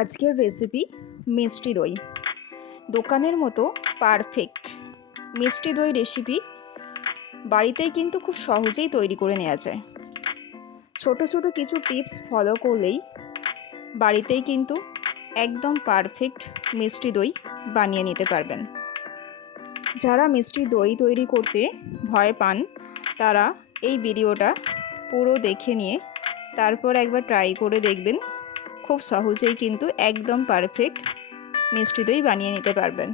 আজকের রেসিপি মিষ্টি দই। দোকানের মতো পারফেক্ট মিষ্টি দই রেসিপি বাড়িতেই কিন্তু খুব সহজেই তৈরি করে নেওয়া যায়। ছোট ছোট কিছু টিপস ফলো করলেই বাড়িতেই কিন্তু একদম পারফেক্ট মিষ্টি দই বানিয়ে নিতে পারবেন। যারা মিষ্টি দই তৈরি করতে ভয় পান তারা এই ভিডিওটা পুরো দেখে নিয়ে তারপর একবার ট্রাই করে দেখবেন। খুব সহজেই কিন্তু একদম পারফেক্ট মিষ্টি দই বানিয়ে নিতে পারবেন।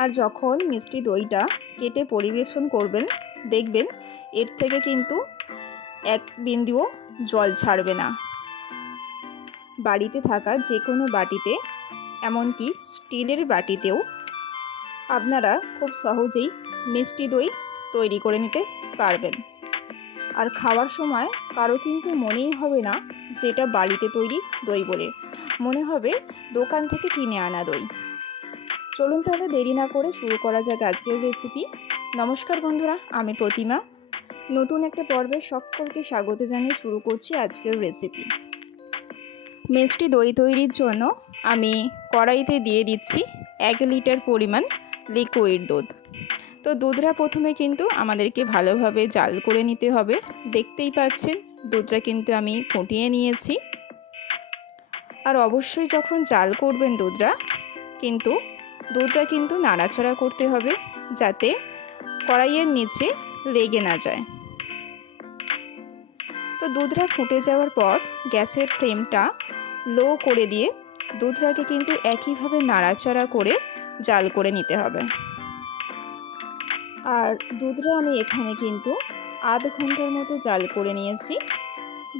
আর যখন মিষ্টি দইটা কেটে পরিবেশন করবেন দেখবেন এর থেকে কিন্তু এক বিন্দুও জল ছাড়বে না। বাড়িতে থাকা যে কোনো বাটিতে, এমনকি স্টিলের বাটিতেও আপনারা খুব সহজেই মিষ্টি দই তৈরি করে নিতে পারবেন। আর খাওয়ার সময় কারো কিন্তু মনেই হবে না যেটা বাড়িতে তৈরি দই বলে, মনে হবে দোকান থেকে কিনে আনা দই। চলুন তাহলে দেরি না করে শুরু করা যাক আজকের রেসিপি। নমস্কার বন্ধুরা, আমি প্রতিমা। নতুন একটা পর্বে সকলকে স্বাগত জানিয়ে শুরু করছি আজকের রেসিপি। মিষ্টি দই তৈরির জন্য আমি কড়াইতে দিয়ে দিচ্ছি 1 লিটার পরিমাণ লিকুইড দুধ। তো দুধটা প্রথমে কিন্তু আমাদেরকে ভালোভাবে জাল করে নিতে হবে। দেখতেই পাচ্ছেন দুধটা কিন্তু আমি ফুটিয়ে নিয়েছি। আর অবশ্যই যখন জাল করবেন দুধটা কিন্তু নাড়াচাড়া করতে হবে যাতে কড়াইয়ের নিচে লেগে না যায়। তো দুধটা ফুটে যাওয়ার পর গ্যাসের ফ্লেমটা লো করে দিয়ে দুধটাকে কিন্তু একইভাবে নাড়াচাড়া করে জাল করে নিতে হবে। আর দুধটা আমি এখানে কিন্তু আধ ঘন্টার মতো জাল করে নিয়েছি।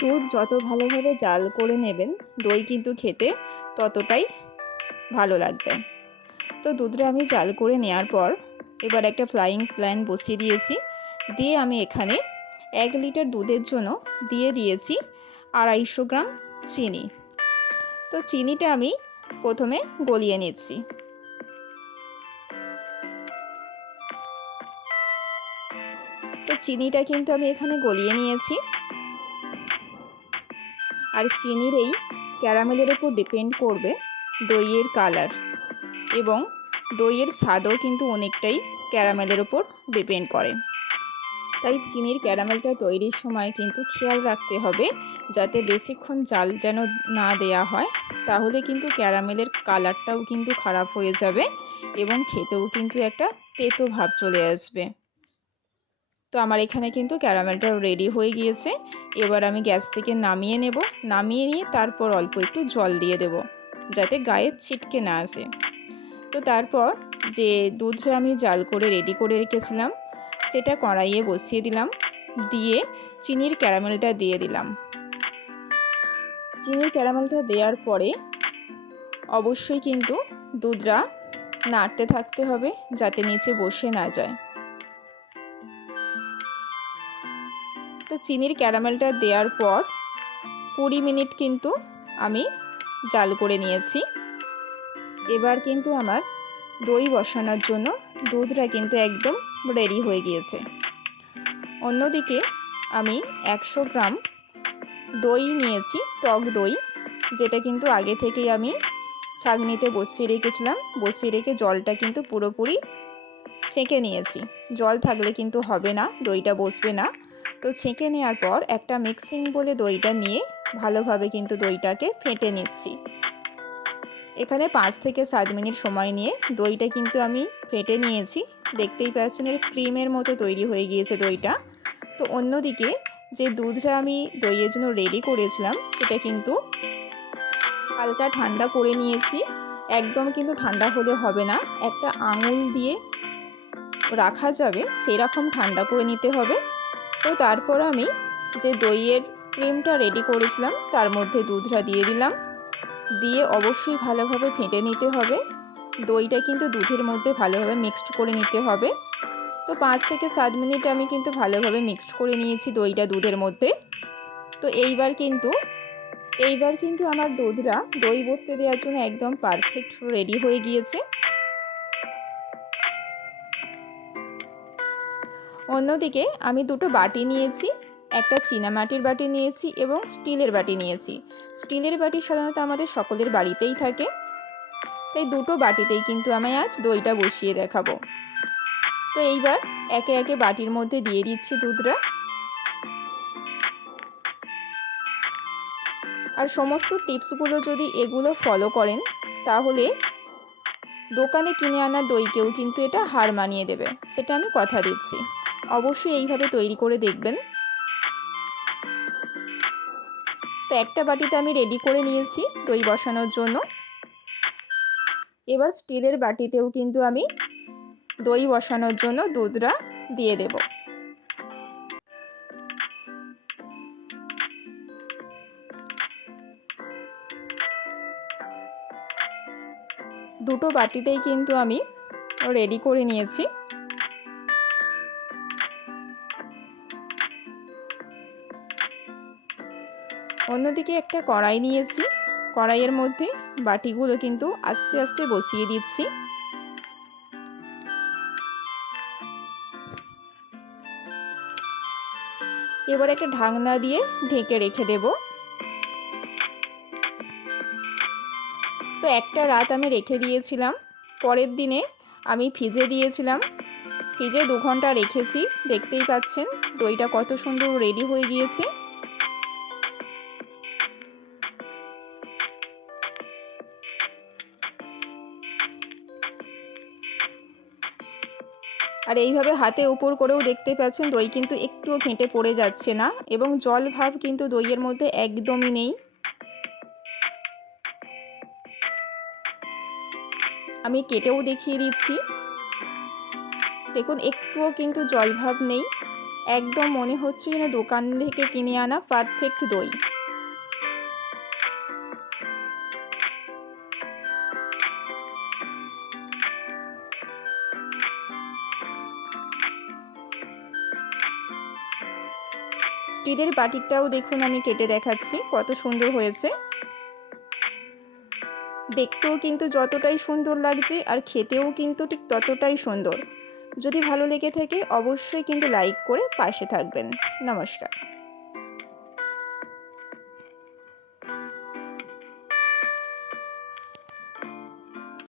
দুধ যত ভালোভাবে জাল করে নেবেন দই কিন্তু খেতে ততটাই ভালো লাগবে। তো দুধটা আমি জাল করে নেওয়ার পর এবার একটা ফ্রাইং প্যান বসিয়ে দিয়েছি। দিয়ে আমি এখানে 1 লিটার দুধের জন্য দিয়ে দিয়েছি 250 গ্রাম চিনি। তো চিনিটা আমি প্রথমে গলিয়ে নিচ্ছি। তো চিনিটা কিন্তু আমি এখানে গলিয়ে নিয়েছি। আর চিনির এই ক্যারামেলের উপর ডিপেন্ড করবে দইয়ের কালার, এবং দইয়ের স্বাদও কিন্তু অনেকটাই ক্যারামেলের উপর ডিপেন্ড করে। তাই চিনির ক্যারামেলটা তৈরির সময় কিন্তু খেয়াল রাখতে হবে যাতে বেশিক্ষণ জাল যেন না দেয়া হয়, তাহলে কিন্তু ক্যারামেলের কালারটাও কিন্তু খারাপ হয়ে যাবে এবং খেতেও কিন্তু একটা তেতো ভাব চলে আসবে। তো আমার এখানে কিন্তু ক্যারামেলটা রেডি হয়ে গিয়েছে। এবার আমি গ্যাস থেকে নামিয়ে নেব। নামিয়ে নিয়ে তারপর অল্প একটু জল দিয়ে দেব যাতে গায়ে ছিটকে না আসে। তো তারপর যে দুধটা আমি জাল করে রেডি করে রেখেছিলাম সেটা কড়াইয়ে বসিয়ে দিলাম। দিয়ে চিনির ক্যারামেলটা দিয়ে দিলাম। চিনির ক্যারামেলটা দেওয়ার পরে অবশ্যই কিন্তু দুধটা নাড়তে থাকতে হবে যাতে নিচে বসে না যায়। তো চিনির ক্যারামেলটা দেওয়ার পর 20 মিনিট কিন্তু আমি জাল করে নিয়েছি। এবার কিন্তু আমার দই বসানোর জন্য দুধটা কিন্তু একদম রেডি হয়ে গিয়েছে। অন্যদিকে আমি 100 গ্রাম দই নিয়েছি, টক দই, যেটা কিন্তু আগে থেকেই আমি ছাঁকনিতে বসিয়ে রেখেছিলাম। বসিয়ে রেখে জলটা কিন্তু পুরোপুরি ছেঁকে নিয়েছি। জল থাকলে কিন্তু হবে না, দইটা বসবে না। তো ছেঁকে নেওয়ার পর একটা মিক্সিং বলে দইটা নিয়ে ভালোভাবে কিন্তু দইটাকে ফেটে নিচ্ছি। এখানে 5 থেকে 7 মিনিট সময় নিয়ে দইটা কিন্তু আমি ফেটে নিয়েছি। দেখতেই পাচ্ছেন এর ক্রিমের মতো তৈরি হয়ে গিয়েছে দইটা। তো অন্যদিকে যে দুধটা আমি দইয়ের জন্য রেডি করেছিলাম সেটা কিন্তু হালকা ঠান্ডা করে নিয়েছি। একদম কিন্তু ঠান্ডা হলে হবে না, একটা আঙুল দিয়ে রাখা যাবে সেরকম ঠান্ডা করে নিতে হবে। তো তারপর আমি যে দইয়ের ক্রিমটা রেডি করেছিলাম তার মধ্যে দুধটা দিয়ে দিলাম। দিয়ে অবশ্যই ভালোভাবে ফেটে নিতে হবে। দইটা কিন্তু দুধের মধ্যে ভালোভাবে মিক্সড করে নিতে হবে। তো 5 থেকে 7 মিনিট আমি কিন্তু ভালোভাবে মিক্সড করে নিয়েছি দইটা দুধের মধ্যে। তো এইবার কিন্তু আমার দই বসতে দেওয়ার জন্য একদম পারফেক্ট রেডি হয়ে গিয়েছে। অন্যদিকে আমি দুটো বাটি নিয়েছি। একটা চীনামাটির বাটি নিয়েছি এবং স্টিলের বাটি নিয়েছি। স্টিলের বাটি সাধারণত আমাদের সকলের বাড়িতেই থাকে, তাই দুটো বাটিতেই কিন্তু আমি আজ দইটা বসিয়ে দেখাবো। তো এইবার একে একে বাটির মধ্যে দিয়ে দিচ্ছি দুধটা। আর সমস্ত টিপসগুলো যদি এগুলো ফলো করেন তাহলে দোকানে কিনে আনা দইকেও কিন্তু এটা হার মানিয়ে দেবে, সেটা আমি কথা দিচ্ছি। অবশ্যই এইভাবে তৈরি করে দেখবেন। তো একটা বাটিতে আমি রেডি করে নিয়েছি দই বসানোর জন্য। এবার স্টিলের বাটিতেও কিন্তু আমি দই বসানোর জন্য দুধটা দিয়ে দেব। দুটো বাটিতেই কিন্তু আমি রেডি করে নিয়েছি। অন্যদিকে একটা কড়াই নিয়েছি, কড়াইয়ের মধ্যে বাটিগুলো কিন্তু আস্তে আস্তে বসিয়ে দিচ্ছি। এবার একটা ঢাকনা দিয়ে ঢেকে রেখে দেব। তো একটা রাত আমি রেখে দিয়েছিলাম, পরের দিনে আমি ফ্রিজে দিয়েছিলাম। ফ্রিজে 2 ঘন্টা রেখেছি, দেখতেই পাচ্ছেন দইটা কত সুন্দর রেডি হয়ে গিয়েছে। আর এইভাবে হাতে উপর করেও দেখতে পাচ্ছেন দই কিন্তু একটুও ঘেঁটে পড়ে যাচ্ছে না এবং জল ভাব কিন্তু দইয়ের মধ্যে একদমই নেই। আমি কেটেও দেখিয়ে দিচ্ছি, দেখুন একটুও কিন্তু জল ভাব নেই, একদম মনে হচ্ছে যেন দোকান থেকে কিনে আনা পারফেক্ট দই। স্টিলের বাটিটাও দেখুন আমি কেটে দেখাচ্ছি কত সুন্দর হয়েছে। দেখতেও কিন্তু যতটাই সুন্দর লাগছে আর খেতেও কিন্তু ঠিক ততটাই সুন্দর। যদি ভালো লেগে থাকে অবশ্যই কিন্তু লাইক করে পাশে থাকবেন। নমস্কার।